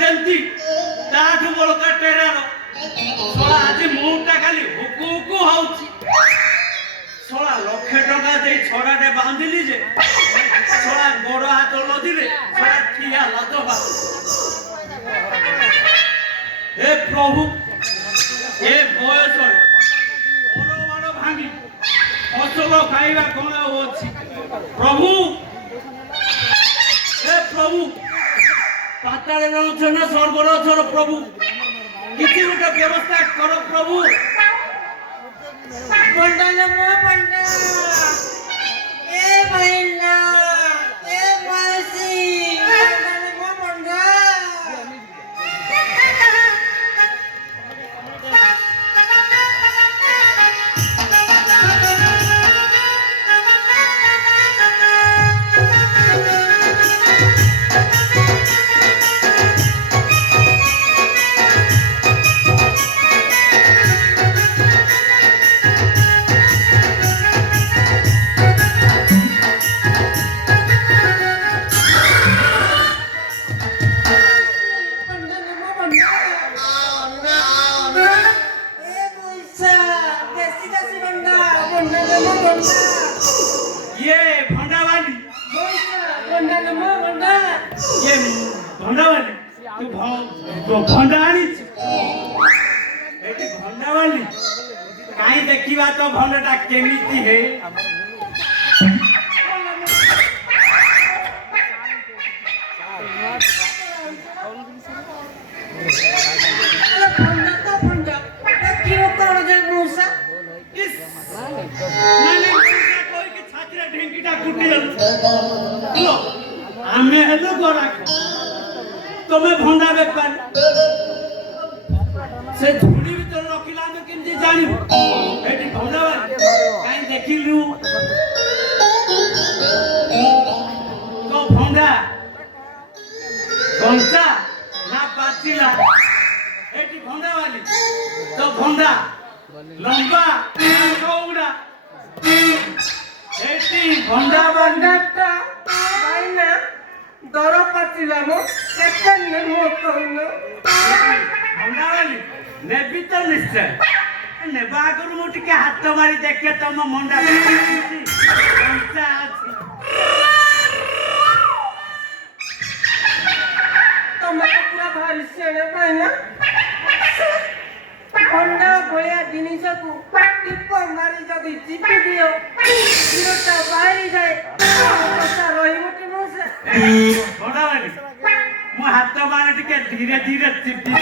ଯେମିତି ତାଠୁ ବଳକା ଟେରାର ଶଳା ଆଜି ମୁହଁଟା ଖାଲି ହୁକୁ ହୁକୁ ହଉଛି। ଶଳା ଲକ୍ଷେ ଟଙ୍କା ଦେଇ ଛଡ଼ାଟେ ବାନ୍ଧିଲି ଯେ ଶଳା ଗୋଡ଼ ହାତ ନଦୀରେ ଶଳା ଠିଆ ଲାତ ହେ ପ୍ରଭୁ ଏ ବୟସରେ ବଡ଼ ଭାଙ୍ଗି ଫସଲ ଖାଇବା କଣ ଆଉ ଅଛି ପ୍ରଭୁ। हे प्रभु पाताले अछ ना स्वर्गर अछ प्रभु किसी गोटे व्यवस्था कर प्रभु। पंडा नमो पंडा ए भाईना ए मासी पंडा नमो पंडा ये भंडावाली ये भंडावाली तू भंडावाली एटी भंडावाली काई देखिबा तो भंडाटा केमिति है आमे हेलो गोरा तमे भंडा बेपार से झुड़ी भीतर रखिला हम केमती जानिब एटी भंडा काई देखिलु तो भंडा कंचा ना पाचिला एटी भंडा वाली तो भंडा लंबा चौड़ा एटी भंडा भंडाटा भाईना दर पाचिला मो केते नेमो कहनो भंडा वाली नेबी तो निश्चय नेबा आगुरु मो टिके हाथ मारी देखे तम मंडा कंचा अछि तमे पूरा भारी सेने भाईना भंडा भया जिनिस को टिप मारी जदी चिपी दियो हिरोटा बाहरी जाए कसा रहिबो कि मोसे भंडा वाली मो हाथ मारे टिके धीरे धीरे चिपटी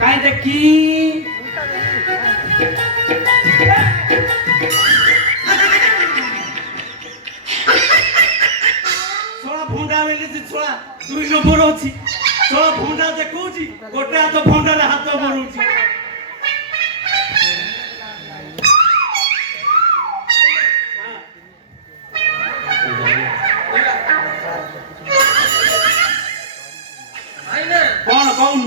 काई देखी छोड़ा भंडा बेले छोड़ा दुई नंबर अच्छी छोड़ा भंडा देखा गोटे हाथ भंडार हाथ मरुची कौन कौन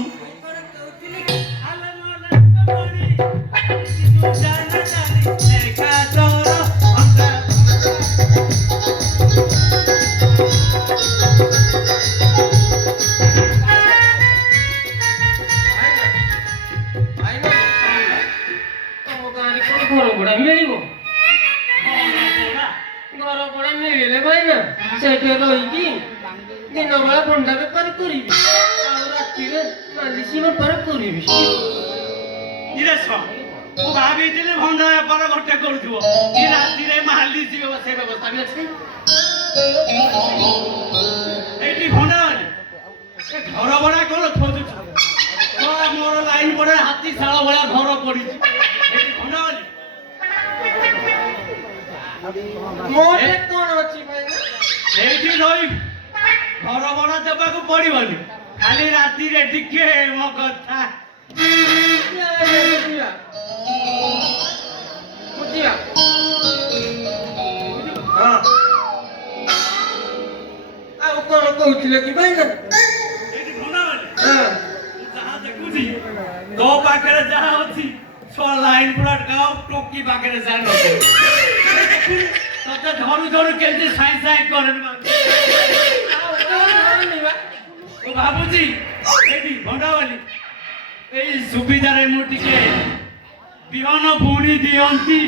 सेठे रही दिन बेला भंडा बेपार करी राति मालिशी बेपार करी भाभी भंडा बेपार गोटे करुव राति मालिशी व्यवस्था भी अच्छे ये भंडा घर भड़ा कौन खोजु मोर लाइन पड़े हाथी शाल भाया घर पड़ी भंडा मोटे कौन अच्छी भाई एठी रही घर भड़ा देवाक पड़ोनी खाली राति टिके मो कथा कौन कहते कि भाई ना तो ପାଖରେ ଯାହା ଅଛି ଶଳା ଲାଇନ ପୁରା ଗାଁ ଟୋକି ପାଖରେ ଯାହା ତତେ ଧରୁ ଧରୁ କେମିତି ସାଇଁ ସାଇଁ କରେନ ମୁଁ ଭାବୁଛି ଏଇଠି ଭଣ୍ଡାବାଲି ଏଇ ସୁବିଧାରେ ମୁଁ ଟିକେ ବିହନ ବୁଣି ଦିଅନ୍ତି।